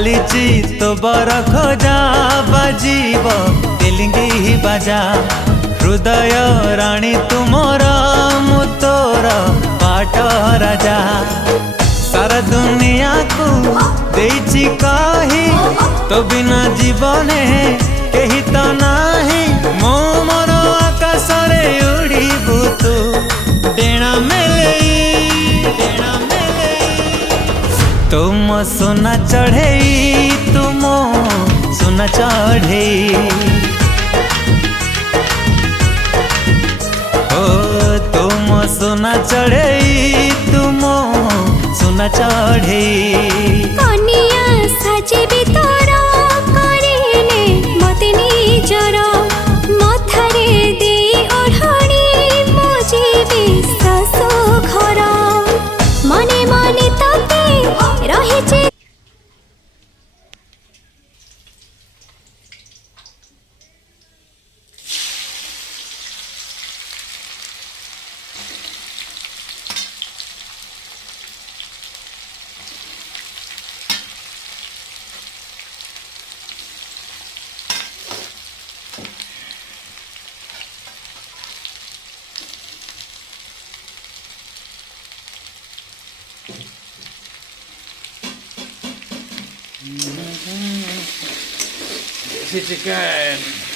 चालीची तो बर खोजा बाजीब तेलिंगी बाजा हृदय राणी तुमर मु तोर पाट राजा सारा दुनिया को देइछि कही तो बिना जीवने कही तो नाही मो मोर आकाश रे उड़ीबु तू डेणा मेले तुम सोना चढ़े तुम सोना चढ़े ओ तुम सोना चढ़े तुम सोना चढ़े कनिया साजेबी तोर करिले मते निजर मथारे दे ओढ़णी मुझे ससो घर मने मने तते रहिचे Desi chicken.